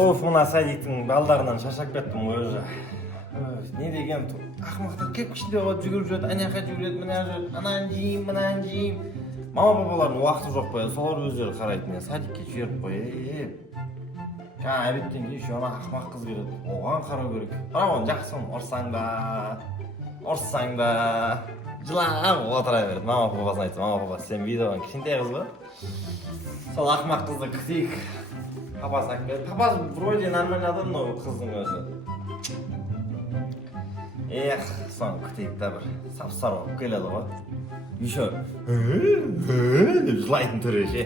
Of, мына садиктің балдарынан шаршап кеттім ғой уже. Не деген ақымақтар кеп ішінде қойып жүгіріп жүреді, ана жаққа жүгіреді, мына жүреді, ананы жеймін, мынаны жеймін. Мама папалардың уақыты жоқ қой, солар өздері қарайтын. Садикке жіберіп қой. Жаңа обедтен кейін еще ана ақымақ қыз келеді. Оған қарау керек. Бірақ оны жақсы, ұрсаң да, жылап отыра береді. Мама папасына айтса, мама папа, сен видеодан кішкентай қыз ба? Сол ақымақ қызды күтейік. Папасы айтып берді. Папасы вроде нормальный адам, но қыздың өзі. Эх, соны күтейік та бір сап-сары болып келеді ғой. Еще деп жылайтын түрі ше.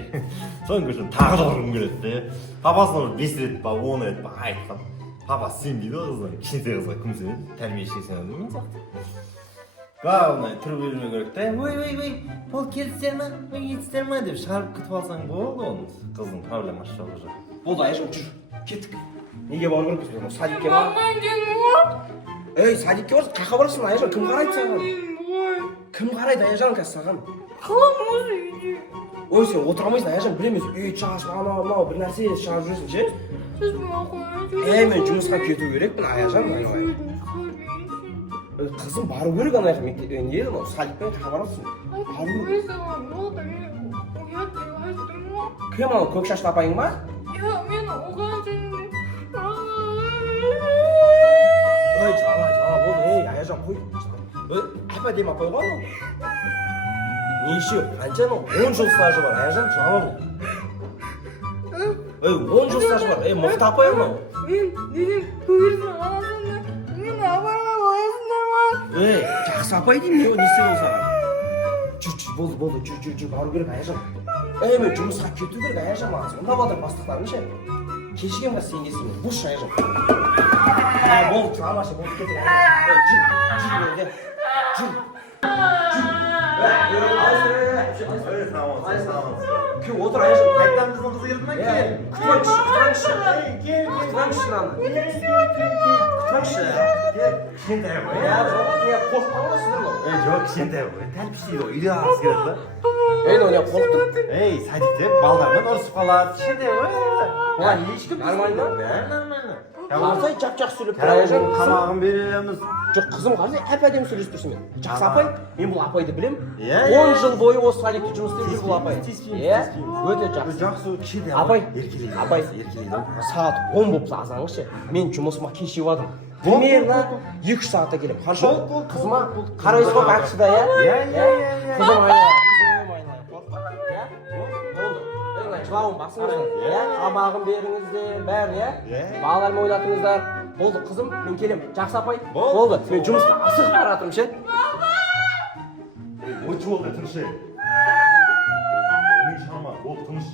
Соны көрсем тағы да ұрғым келеді де. Папасына бір 5 рет па 10 рет па айтқан. Папа сенбейді ғой қыздан, кішкентай қызға кім сенеді? Тәрбиешіге сенеді мен сияқты. Главное түрі бермеу керек та. Ой, бол келістер ма? Ой, етістер ма? Деп шығарып күтіп алсаң болды оның. Қыздың проблемасы жоқ уже. Болды, Айжан, жүр, кеттік. Неге бару керекпіз мен? Садикке бар. Ей, садикке барсың, қайқа барасың, Айжан, кім қарайды саған? Кім қарайды, Айжан, қазір саған? Қалам осы үйде. Ой, сен отырамайсың, Айжан, білеміз, үй шашып, анау, бір нәрсе шығарып жүрсің, ше? Сіз маған қойыңыз. Ей, мен жұмысқа кету керекпін, Айжан, қызым бару керек ана жаққа мектепке. Не еді мынау, садикпен қайқа барасың? Кім анау көк шашты апайың ба? Мен оған сенде. Ой, жаңа, болды, ей, Айжан, қой. Апа дейм апай ғой анау? Неше, қанша анау 10 жыл стажы бар, Айжан, жаңа бұл. Ей, 10 жыл стажы бар, ей, мықты апай анау. Мен неден көрсің анасында. Мен апайға қоясыңдар ма? Ей, жақсы апай дейм, не істеп ол саған? Жүр, болды, жүр, бару керек, Айжан. Ей, мен жұмысқа кету керек, Айжан, маған сонда батыр бастықтарын ше. Кешігем ба сен келсің, бұш, Айжан. Болды, тамаша, болды, кетік, Айжан. Жүр, жерге, жүр. Кел, отыр, Айжан. Қайттан біздің қызы келді ма? Күтіріңізші. Кішкентай ғой. Қорқпан ғой сіздер ғой. Жоқ, кішкентай ғой. Тәлпіштейді ғой, үйде ағасы келеді да. Ей, не қорқтың? Ей, садик деп балдармен ұрысып қалады. Кішкентай ғой. Ешкім нормально? Нормально. Қалай жақсы сөйлеп тұр, Қазір Айжан. тамағын береміз. Жоқ, қызым қалай әп-әдемі сөйлесіп тұрсың мен. Жақсы апай, мен бұл апайды білем. Иә, 10 жыл бойы осы садикте жұмыс істеп жүр бұл апай. Иә, өте жақсы. Жақсы, кішкентай Апай, еркелейді. апай, сағат 10 болыпса азанғышы. Мен жұмысыма кешігіп алдым. Примерно 2-3 сағатта келем. Қанша? Қызыма қарайсыз ғой бақшыда, иә? Иә. Қызым айналайын. Жылауын басыңыздар, иә? Тамағын беріңіздер, бәрі, иә? Балалармен ойнатыңыздар. Болды, қызым, мен келем. Жақсы апай. Болды, мен жұмысқа асығып бара жатырмын, ше? Өтіп болды, тыныш ел. Оның шама, ол тыныш.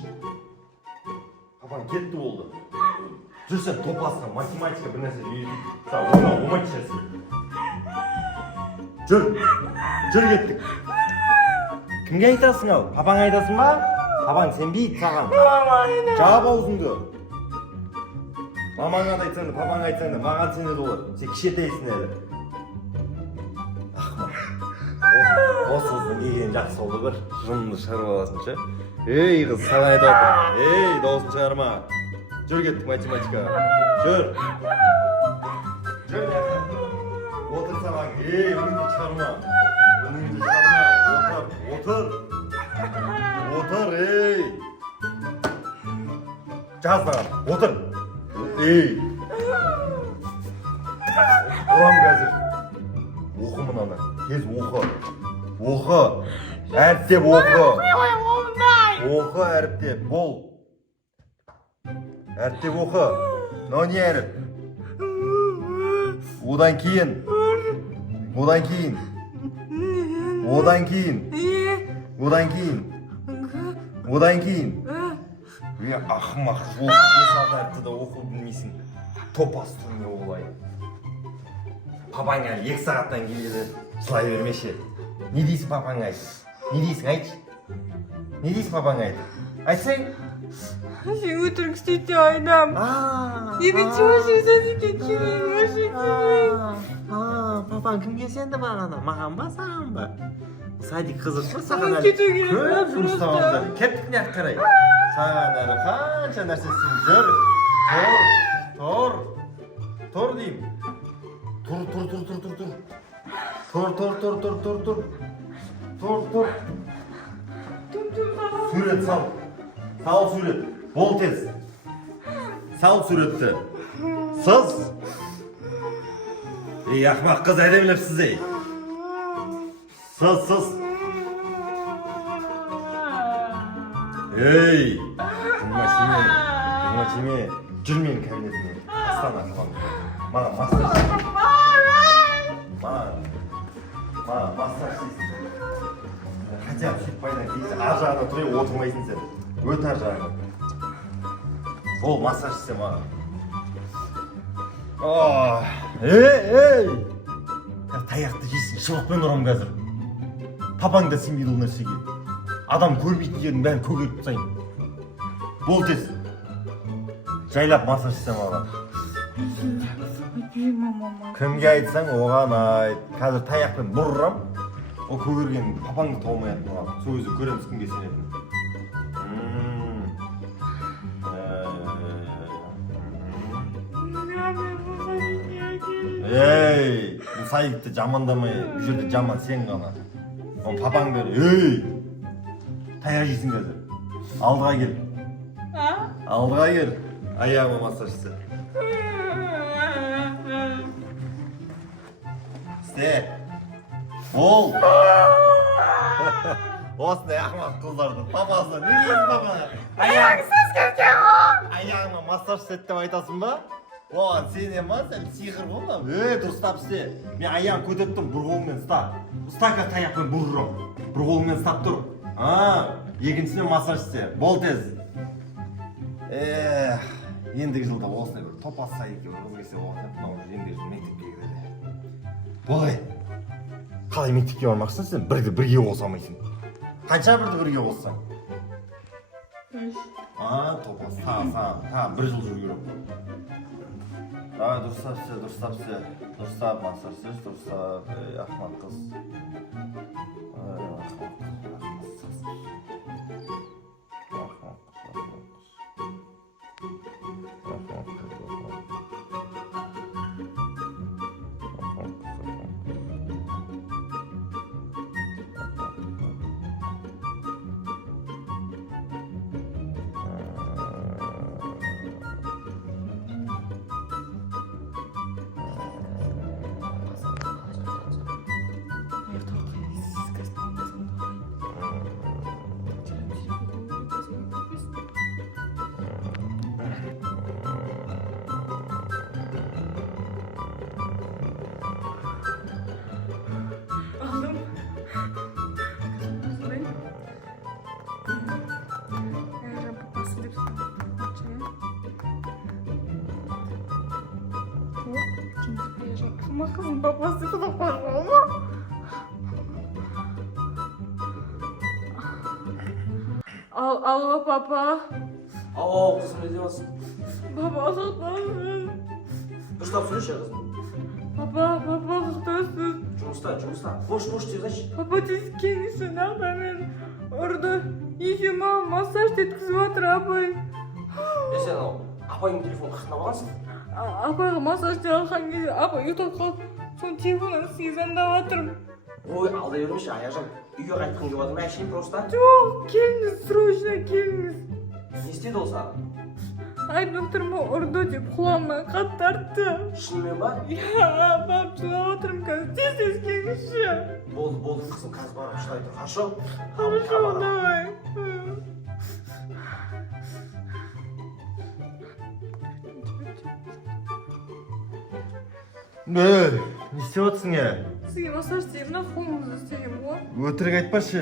Папаң кетті болды. Жүрсен топласқа, математика бір нәрсе үйретіп. Саған оңай түсерсің. Жүр кеттік. Кімге айтасың ау? Папаңа айтасың ба? Папаң сенбейді саған. Жауап аузыңды. Мамаңа да айтсаң да, папаңа айтсаң да, маған сенеді олар. Сен кішкентайсың әлі. Ақымақ. Осы қыздың келгені жақсы болды бір. Жыныңды шығарып аласың ше. Ей қыз, саған айтып отыр. Ей, дауысын шығарма. Жүр кеттік математикаға. Жүр. Отыр саған. Ей, үніңді шығарма. Отыр, ей! Жаздан, отыр! Ей! Құрам қазір. Оқы мұнаны, тез оқы. Оқы! Әріптеп оқы! Оқы әріптеп, бол! Әріптеп оқы! Но не әріп? Одан кейін! Үй ақымақ, оқы, бес алты әріпті да оқу білмейсің. Топастың не олай. Папаң әлі 2 сағаттан келеді, жылай бермеші. Не дейсің папаңа айт? Не дейсің айтшы? Не дейсің папаңа айт? Айтсай? Сен өтірік істейді айдам. Екінші садикке келейін. Папаң кімге сенді бағана? Маған ба, саған ба? Садик қызық па саған әлі? Кету керек. Көп жұмыстауында. Кеттік не қарай? Саған әлі қанша нәрсесін жүр. деймін. Тұр. Сурет сал. Сал сурет. Бол тез. Сал суретті. Сыз. Ей, ақмақ қыз әдемілепсіз ей. Сыз. Ей, жұма тиме. Жүр менің кабинетіме. Астана қылам. Маған массаж. Маған массаж дейсің. Хотя бы сөйтіп пайдан кейсі. Ар жағына тұрай отырмайсың сен. Өт ар жағына. Ол массаж істе маған. Ей! Таяқты жейсің, шыбықпен ұрам қазір. Папаң да сенбейді ол нәрсеге. Адам көрмейтін жердің бәрін көгертіп тастайын. Бол тез. Жайлап массаж істе маған. Кімге айтсаң оған айт. Қазір таяқпен бұрырам. Ол көгерген папаңды толмаяды маған. Сол кезде көреміз кімге сенетін. Ей, бұл сайықты жамандамай, бұл жерде жаман сен ғана. Ол папаң бері, ей! Таяқ жейсің қазір. Алдыға кел. Алдыға кел. Аяғыма массаж істе. Істе. Бол. Осындай ақымақ қыздарды папасына не дейсің папаға? Аяқсыз кеткен ғой. Аяғыма массаж істет деп айтасың ба? Оған сене ма, сен сиқыр болма. Дұрыстап істе. Мен аяғын көтеттім, бір қолымен ұста. Ұста как таяқпен бұрырым. Бір қолымен ұстап тұр. Екіншісіне массаж істе. Бол тез. Ендігі жылда осындай бір топас сайыке қыз келсе оған мынау ендігі жыл мектепке келеді. Болай. Қалай мектепке бармақсың сен? Бірге қосамайсың. Қанша бірді бірге қоссаң? 3. Топас. Та, бір жыл жүру керек. Дұрыстап істе. Дұрыстап массаж істе, дұрыстап. Ақымақ қыз. Kızın babası da koyma ama. Alo papa. Alo kızım ne diyorsun? Baba sultansın. Dıştan söyleşe kızım. Papa sultansın. Жұмыста. Boş diyor aç. Papa siz kendisi ne yapayım? Orada yüzüme masaj etkisi var abi. Sen o apayın telefonu қақына алғансың? Апайға массаж жасаған кезде апа ұйықтап қалып, соның телефонын сізге звондап жатырмын. Ой, алдай бермеші, аяжан. Үйге қайтқың келіп жатыр ма, әшейін просто? Жоқ, келіңіз, срочно келіңіз. Не істеді ол саған? Ай, доктор ұрды деп құлағыма қатты тартты. Шынымен ба? Иә, апам жылап жатырмын қазір. Тез келіңізші. Болды, қызым, қазір барып шыдайды. Хорошо? Хорошо, давай. Не істеп отырсың е? Сізге массаж істеймін, қолыңызды істеген ғой. Өтірік айтпашы.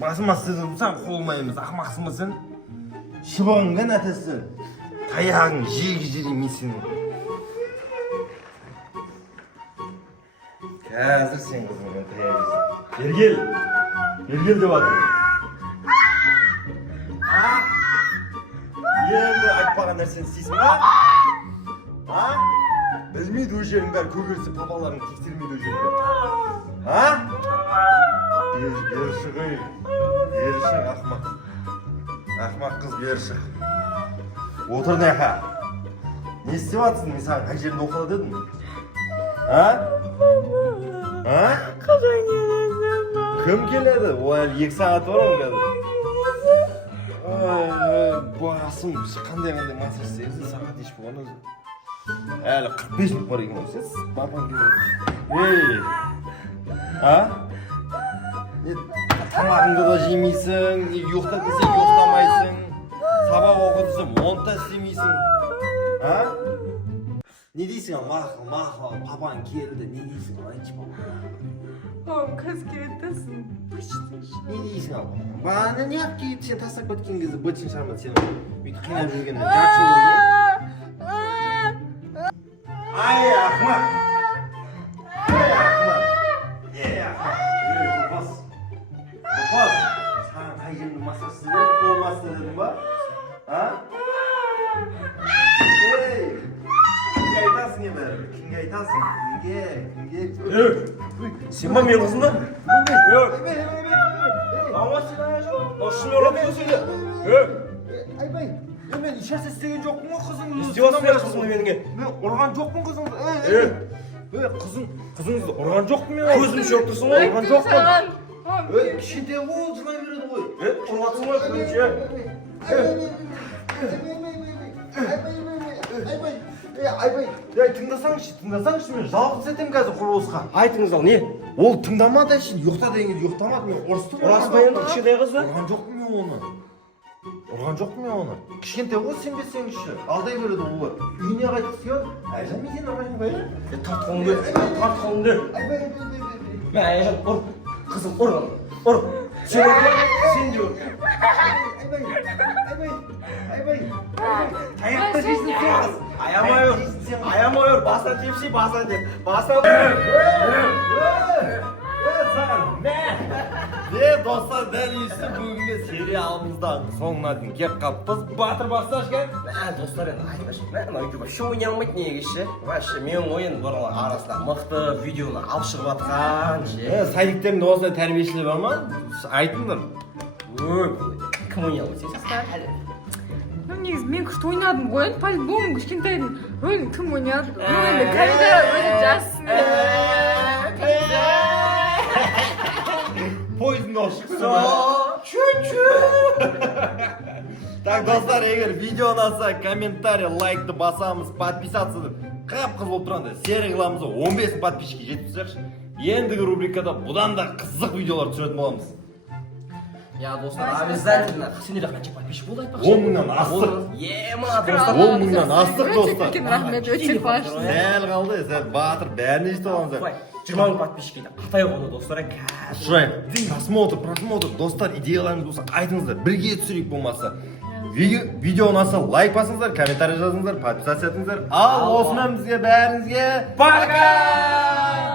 Басыма істедім, сен қолыма емес, ақымақсың ба сен? Шыбығың мен әтесі. Таяғың жейгі мен сені. Қазір сен қызыммен таяғысың. Бергел деп атыр. Енді айтпаған нәрсені істейсің ба? Білмейді өз жерің бәрі көгерсе папаларың тексермейді өз жерің бәрі. Бері шық ақымақ. Ақымақ қыз бері шық. Отыр нәқа. Не істеп жатсың? Мен саған қай жерінде оқыла дедім? А? А? Қашан келесің ба? Кім келеді? Ой, әлі 2 сағат бар ғой қазір. Ой, басым қандай массаж істейсің? Сағат еш болған өзі. Әлі 45 минут бар екен ғой. Сіз папаң келеді. Ей! А? Не тамағыңды да жемейсің, не ұйықта десең ұйықтамайсың. Сабақ оқы десем оны да істемейсің. А? Не дейсің ал мақыл, папаң келді, не дейсің ал айтшы папа. Папам қазір келетесің. Не дейсің ал? Бана не алып келді, сен тастап кеткен кезде бытшын шығармады сені. Бүйтіп қинап жүргенде жатшы болу. Ай, Ахмат! Ей, Ахмат! Топас! Саған қай жерінде массаж істедің? Болмасты дедің ба? А? Ей! Кімге айтасың енді? Кімге айтасың? Кімге? Сен ба мен қызымды? Айбай! Мен ешнәрсе істеген жоқпын ғой қызыңды. Істеватсың қызымды меніңе. Мен ұрған жоқпын қызыңды. Қызыңызды ұрған жоқпын мен. Көзім шөк тұрсың ғой. Ұрған жоқпын. Папам Кішкентай ғой, жылай береді ғой. Ұрғатсың ғой көзімше. Айбай, тыңдасаңшы, мен жалғыз етемін қазір құрылысқа. Айтыңыз ал не? Ол тыңдамады әшейін, ұйықта деген ұйықтамады, мен ұрыстым. Ұрасың ба енді кішкентай қызды? Ұрған жоқпын мен оны. Кішкентай ғой, сенбесеңізші. Алдай береді ол. Үйіне қайтып Айжан, мен сені ұрайын ба? Тарт қолыңды. Мен Айжан ұр. Қызым ұр. Сен ұр. Сен де ұр. Таяқты жейсің сен қыз. Аямай ұр. Басынан тепші, басынан теп. Басынан Достар, дәл үйсі бүгінгі сериалымыздан соңына дейін кеп қаппыз. Батыр басташкен. Достар енді айтпашы. Мына үйге вообще ойнай алмайды негізі. Вообще мен ойын бұрын арасында мықты видеоны алып шығып жатқан. Садиктерінде осындай тәрбиешілер бар ма? Айтыңдар. Кім ойнай алмайды сен? Ну негізі мен күшті ойнадым ғой енді по-любому кішкентайдың рөлін кім ойнады? Ну енді комментария өзі жазсын. Поездың ошықсы Так, достар, егер видео ұнаса, комментарий, лайкты басамыз, подписаться қап-қыз болып тұрғанда серия қыламыз 15 подписчикке жетіпсіздерші. Ендігі рубрикада бұдан да қызық видеолар түсіретін боламыз. Я достар, обязательно. Сендер қанша подписчик болды айтпақшы? 10 мыңнан астық. Ема достар. 10 мыңнан астық, достар. Өте рахмет, өте қуаныштымын. Сәл қалды, сәл батыр, бәріне жетіп алғаныздар. 20 мың подписчик дейді. Қытай ғоны достар, қазір. Шырай, просмотр, достар, идеяларыңыз болса айтыңыздар, бірге түсірейік болмаса. Видео ұнаса лайк басыңыздар, комментарий жазыңыздар, подписация етіңіздер. Ал осымен бізге бәріңізге пока!